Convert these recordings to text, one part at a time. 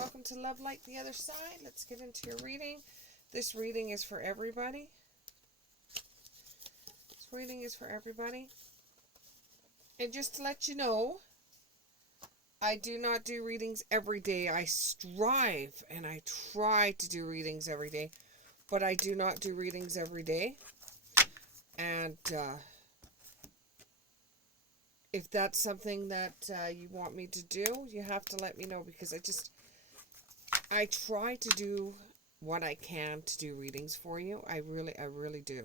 welcome to Love Like the Other Side. Let's get into your reading. This reading is for everybody. This reading is for everybody. And just to let you know, I do not do readings every day. I strive and I try to do readings every day, but I do not do readings every day. And if that's something that you want me to do, you have to let me know, because I try to do what I can to do readings for you. I really do.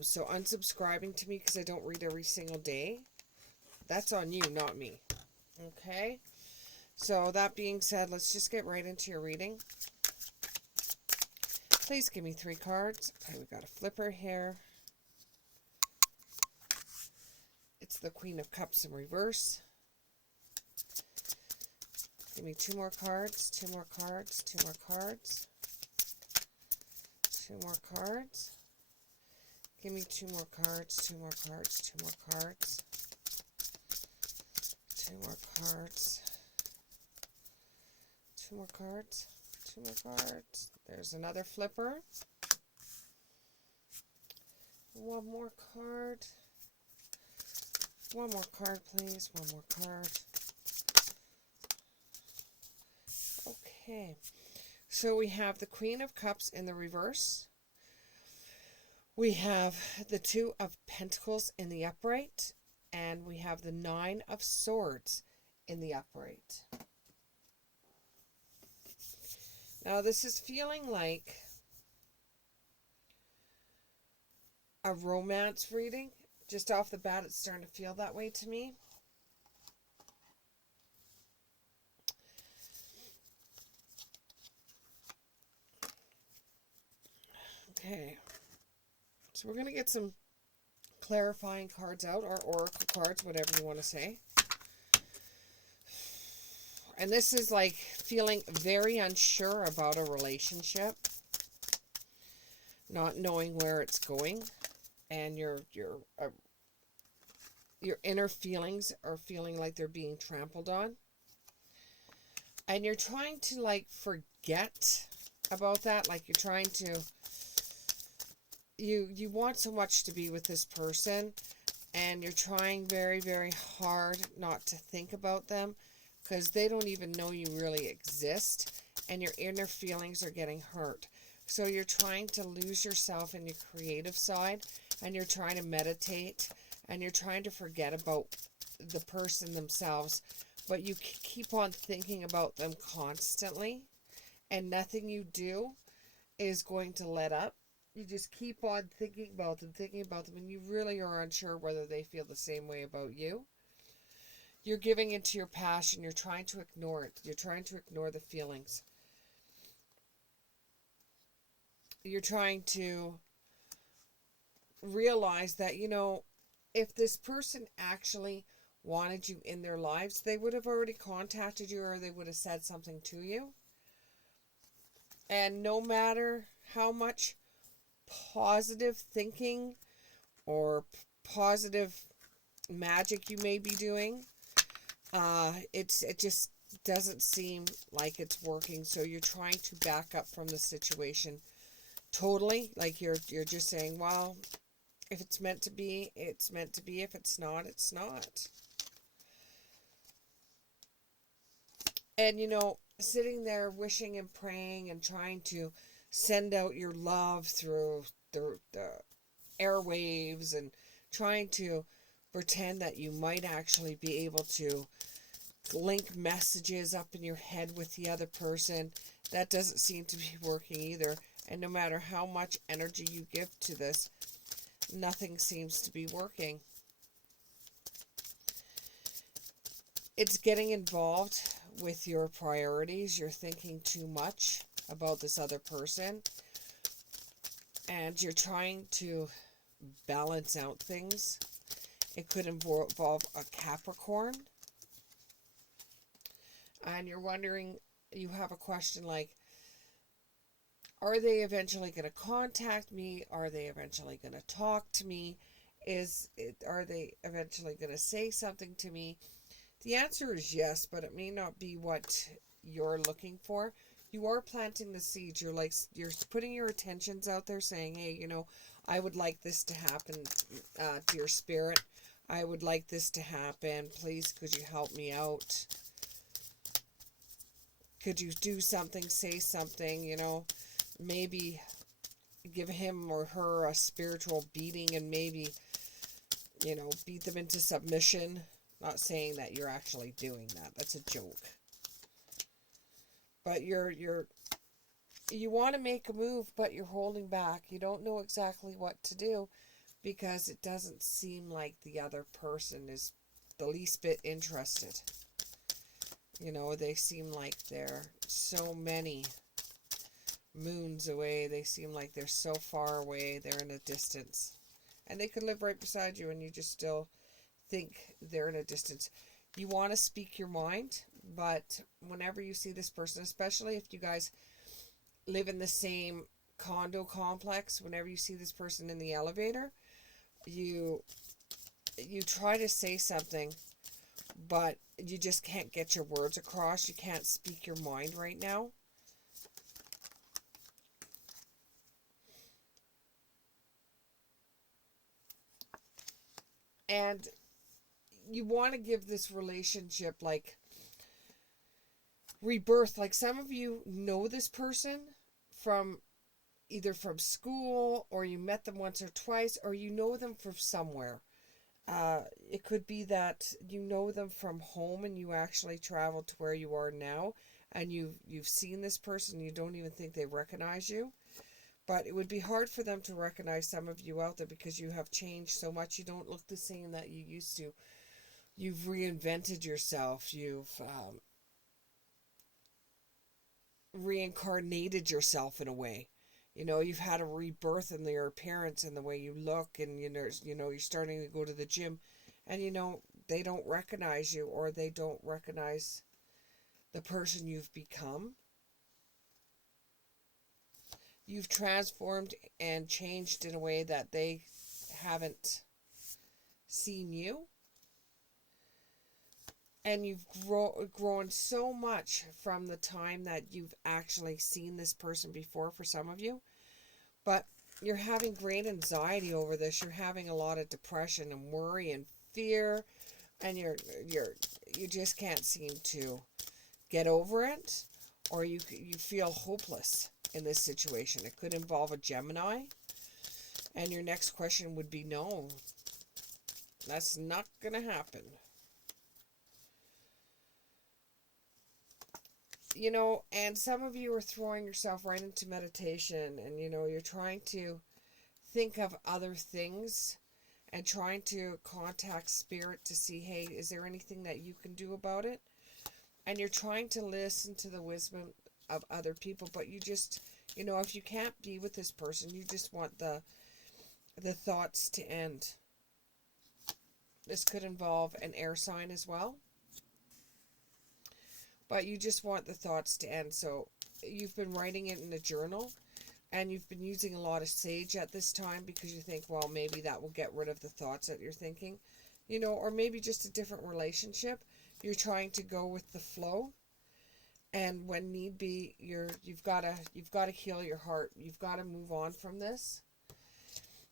So unsubscribing to me because I don't read every single day, that's on you, not me. Okay? So that being said, let's just get right into your reading. Please give me 3 cards. Okay, we got a flipper here. It's the Queen of Cups in reverse. Give me 2 more cards, 2 more cards, 2 more cards. 2 more cards. Give me 2 more cards, 2 more cards, 2 more cards. 2 more cards. 2 more cards. 2 more cards. There's another flipper. 1 more card. 1 more card, please. 1 more card. Okay. So we have the Queen of Cups in the reverse. We have the 2 of Pentacles in the upright. And we have the 9 of Swords in the upright. Now this is feeling like a romance reading. Just off the bat, it's starting to feel that way to me. Okay. So we're going to get some clarifying cards out, or oracle cards, whatever you want to say. And this is like feeling very unsure about a relationship, not knowing where it's going, and your inner feelings are feeling like they're being trampled on, and you're trying to like forget about that. Like you're trying to you want so much to be with this person, and you're trying very, very hard not to think about them, because they don't even know you really exist, and your inner feelings are getting hurt. So you're trying to lose yourself in your creative side, and you're trying to meditate, and you're trying to forget about the person themselves, but you keep on thinking about them constantly, and nothing you do is going to let up. You just keep on thinking about them, and you really are unsure whether they feel the same way about you. You're giving into your passion. You're trying to ignore it. You're trying to ignore the feelings. You're trying to realize that, you know, if this person actually wanted you in their lives, they would have already contacted you, or they would have said something to you. And no matter how much positive thinking or positive magic you may be doing, it just doesn't seem like it's working. So you're trying to back up from the situation totally. Like you're just saying, well, if it's meant to be, it's meant to be. If it's not, it's not. And you know, sitting there wishing and praying and trying to send out your love through the airwaves, and trying to pretend that you might actually be able to link messages up in your head with the other person. That doesn't seem to be working either. And no matter how much energy you give to this, nothing seems to be working. It's getting involved with your priorities. You're thinking too much about this other person, and you're trying to balance out things. It could involve a Capricorn, and you're wondering, you have a question like, are they eventually going to contact me? Are they eventually going to talk to me? Are they eventually going to say something to me? The answer is yes, but it may not be what you're looking for. You are planting the seeds. You're putting your intentions out there saying, hey, I would like this to happen, dear spirit. I would like this to happen. Please, could you help me out? Could you do something, say something, maybe give him or her a spiritual beating and maybe, beat them into submission. Not saying that you're actually doing that. That's a joke. But you want to make a move, but you're holding back. You don't know exactly what to do because it doesn't seem like the other person is the least bit interested. They seem like they're so many moons away. They seem like they're so far away. They're in a distance. And they could live right beside you and you just still think they're in a distance. You want to speak your mind, but whenever you see this person, especially if you guys live in the same condo complex, whenever you see this person in the elevator, you try to say something, but you just can't get your words across. You can't speak your mind right now. And you want to give this relationship like rebirth. Like some of you know this person from either from school, or you met them once or twice, or you know them from somewhere. It could be that you know them from home and you actually traveled to where you are now and you've seen this person. You don't even think they recognize you. But it would be hard for them to recognize some of you out there because you have changed so much. You don't look the same that you used to. You've reinvented yourself. You've reincarnated yourself in a way. You've had a rebirth in your appearance and the way you look, and you're starting to go to the gym, and they don't recognize you, or they don't recognize the person you've become. You've transformed and changed in a way that they haven't seen you. And you've grown so much from the time that you've actually seen this person before for some of you. But you're having great anxiety over this. You're having a lot of depression and worry and fear. And you just can't seem to get over it. Or you feel hopeless in this situation. It could involve a Gemini. And your next question would be, no, that's not going to happen. And some of you are throwing yourself right into meditation, and you're trying to think of other things and trying to contact spirit to see, hey, is there anything that you can do about it? And you're trying to listen to the wisdom of other people, but you just, if you can't be with this person, you just want the thoughts to end. This could involve an air sign as well. But you just want the thoughts to end. So you've been writing it in a journal, and you've been using a lot of sage at this time because you think, well, maybe that will get rid of the thoughts that you're thinking, or maybe just a different relationship. You're trying to go with the flow, and when need be, you've got to heal your heart. You've got to move on from this.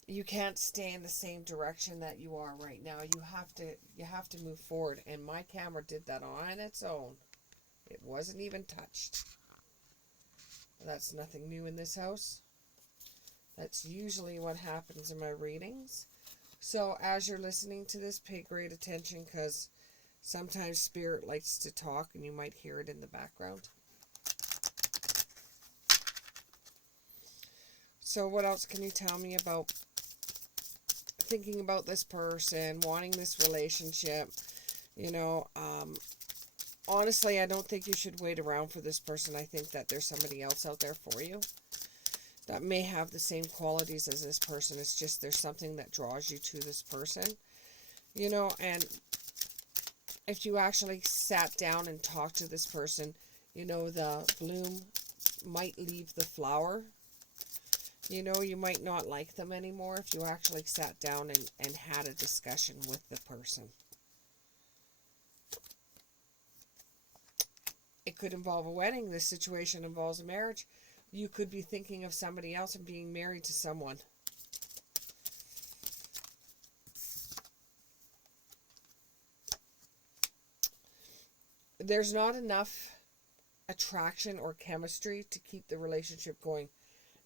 You can't stay in the same direction that you are right now. You have to move forward, and my camera did that on its own. It wasn't even touched. That's nothing new in this house. That's usually what happens in my readings. So as you're listening to this, pay great attention, because sometimes spirit likes to talk and you might hear it in the background. So what else can you tell me about thinking about this person, wanting this relationship? Honestly, I don't think you should wait around for this person. I think that there's somebody else out there for you that may have the same qualities as this person. It's just there's something that draws you to this person. And if you actually sat down and talked to this person, the bloom might leave the flower. You might not like them anymore if you actually sat down and had a discussion with the person. It could involve a wedding. This situation involves a marriage. You could be thinking of somebody else and being married to someone. There's not enough attraction or chemistry to keep the relationship going.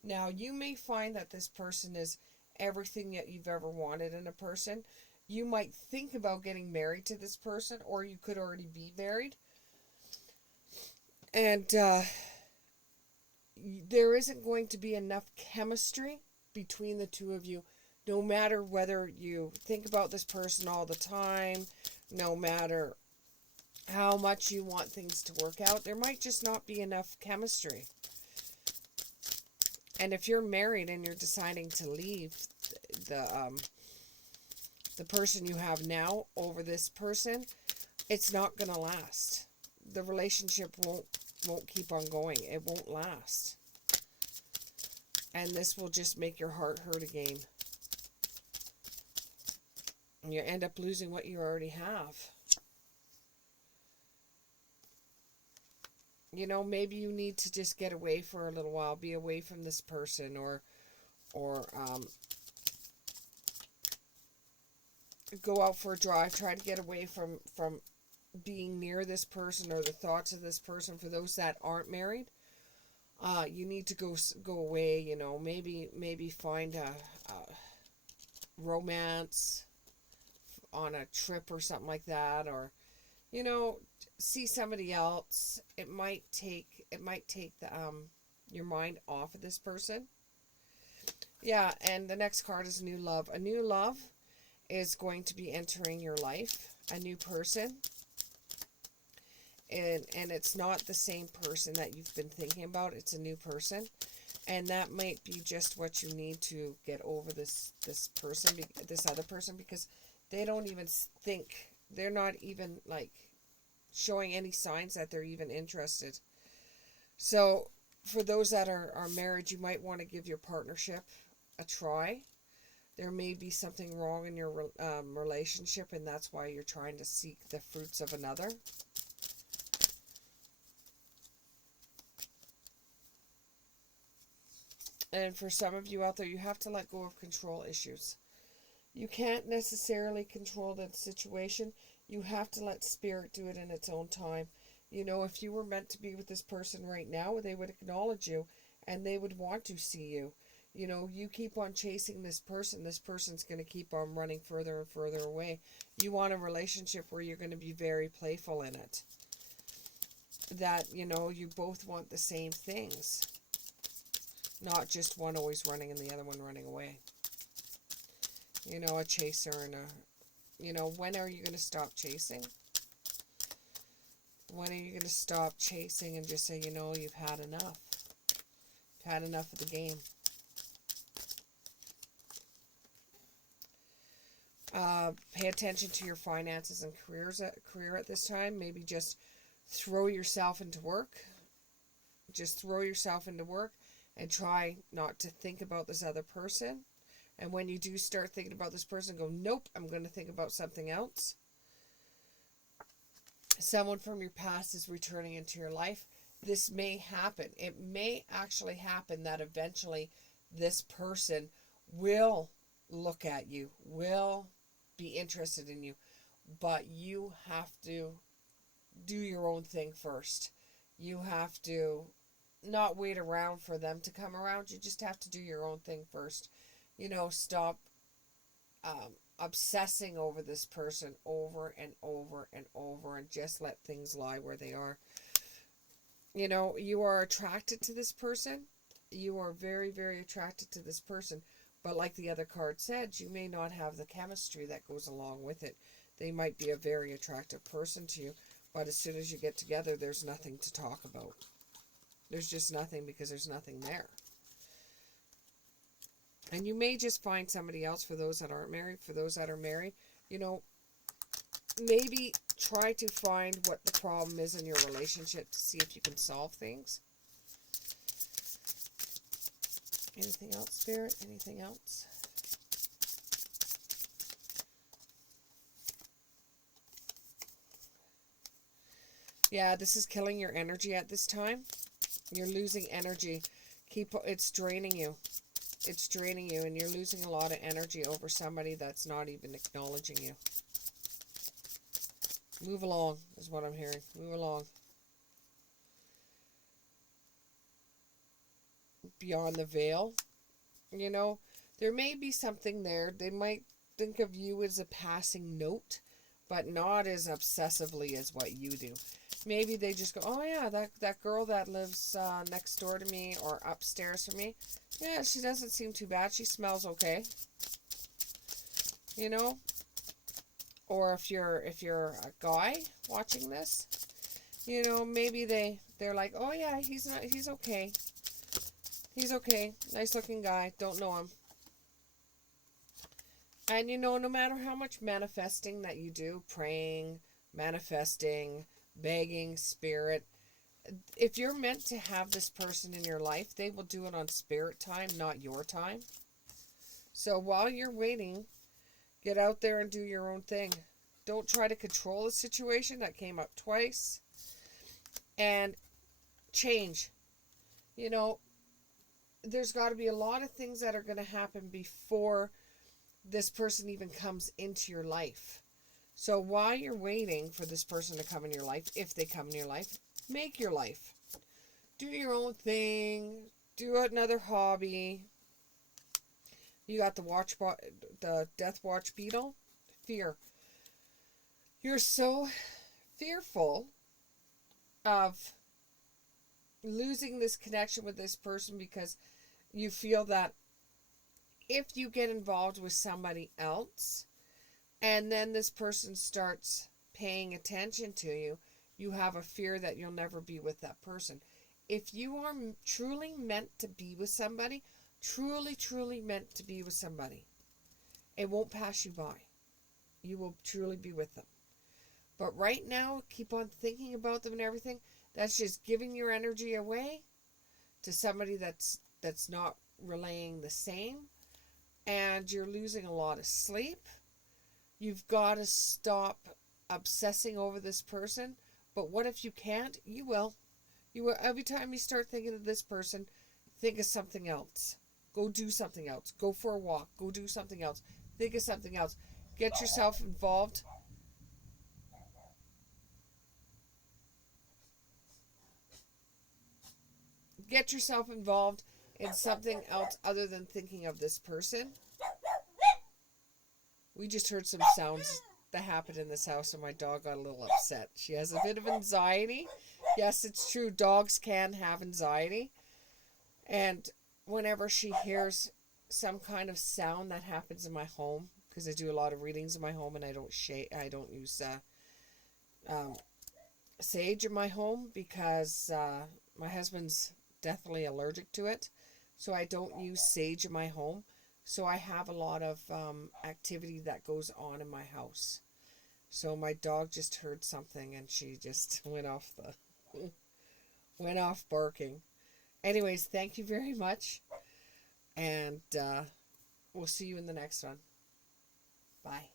Now, you may find that this person is everything that you've ever wanted in a person. You might think about getting married to this person, or you could already be married. And there isn't going to be enough chemistry between the two of you, no matter whether you think about this person all the time, no matter how much you want things to work out. There might just not be enough chemistry. And if you're married and you're deciding to leave the person you have now over this person, it's not going to last. The relationship won't keep on going. It won't last. And this will just make your heart hurt again. And you end up losing what you already have. You know, maybe you need to just get away for a little while, be away from this person, or go out for a drive, try to get away from being near this person or the thoughts of this person. For those that aren't married, you need to go away, you know, maybe find a romance on a trip or something like that, or, you know, see somebody else. It might take the your mind off of this person. Yeah, and the next card is new love. A new love is going to be entering your life, a new person. And it's not the same person that you've been thinking about. It's a new person. And that might be just what you need to get over this person, this other person, because they don't even think, they're not even like showing any signs that they're even interested. So for those that are married, you might want to give your partnership a try. There may be something wrong in your relationship, and that's why you're trying to seek the fruits of another. And for some of you out there, you have to let go of control issues. You can't necessarily control the situation. You have to let spirit do it in its own time. You know, if you were meant to be with this person right now, they would acknowledge you and they would want to see you. You know, you keep on chasing this person's going to keep on running further and further away. You want a relationship where you're going to be very playful in it. That, you know, you both want the same things. Not just one always running and the other one running away. You know, a chaser and you know, when are you going to stop chasing? When are you going to stop chasing and just say, you know, you've had enough? You've had enough of the game. Pay attention to your finances and career at this time. Maybe just throw yourself into work. Just throw yourself into work and try not to think about this other person. And when you do start thinking about this person, go, nope, I'm going to think about something else. Someone from your past is returning into your life. This may happen. It may actually happen that eventually this person will look at you, will be interested in you. But you have to do your own thing first. You have to not wait around for them to come around. You just have to do your own thing first. You know, stop obsessing over this person over and over and over, and just let things lie where they are. You know, you are attracted to this person. You are very, very attracted to this person. But like the other card said, you may not have the chemistry that goes along with it. They might be a very attractive person to you, but as soon as you get together, there's nothing to talk about. There's just nothing, because there's nothing there. And you may just find somebody else. For those that aren't married. For those that are married, you know, maybe try to find what the problem is in your relationship to see if you can solve things. Anything else, Spirit? Anything else? Yeah, this is killing your energy at this time. You're losing energy. It's draining you. It's draining you, and you're losing a lot of energy over somebody that's not even acknowledging you. Move along is what I'm hearing. Move along. Beyond the veil. You know, there may be something there. They might think of you as a passing note, but not as obsessively as what you do. Maybe they just go, oh yeah, that girl that lives next door to me or upstairs from me, yeah, she doesn't seem too bad. She smells okay. You know? Or if you're a guy watching this, you know, maybe they're like, oh yeah, he's okay. He's okay. Nice looking guy. Don't know him. And you know, no matter how much manifesting that you do, praying, manifesting, begging, spirit, if you're meant to have this person in your life, they will do it on spirit time, not your time. So while you're waiting, get out there and do your own thing. Don't try to control the situation. That came up twice. And change. You know, there's got to be a lot of things that are going to happen before this person even comes into your life. So while you're waiting for this person to come in your life, if they come in your life, make your life. Do your own thing. Do another hobby. You got the Death Watch Beetle. Fear. You're so fearful of losing this connection with this person because you feel that if you get involved with somebody else and then this person starts paying attention to you, you have a fear that you'll never be with that person. If you are truly meant to be with somebody, truly meant to be with somebody, it won't pass you by. You will truly be with them. But right now, keep on thinking about them and everything. That's just giving your energy away to somebody that's not relaying the same. And you're losing a lot of sleep. You've got to stop obsessing over this person. But what if you can't? You will. You will. Every time you start thinking of this person, think of something else. Go do something else. Go for a walk. Go do something else. Think of something else. Get yourself involved. Get yourself involved in something else other than thinking of this person. We just heard some sounds that happened in this house and my dog got a little upset. She has a bit of anxiety. Yes, it's true. Dogs can have anxiety. And whenever she hears some kind of sound that happens in my home, because I do a lot of readings in my home and I don't use sage in my home because my husband's deathly allergic to it. So I don't use sage in my home. So I have a lot of activity that goes on in my house. So my dog just heard something and she just went off barking. Anyways, thank you very much, and we'll see you in the next one. Bye.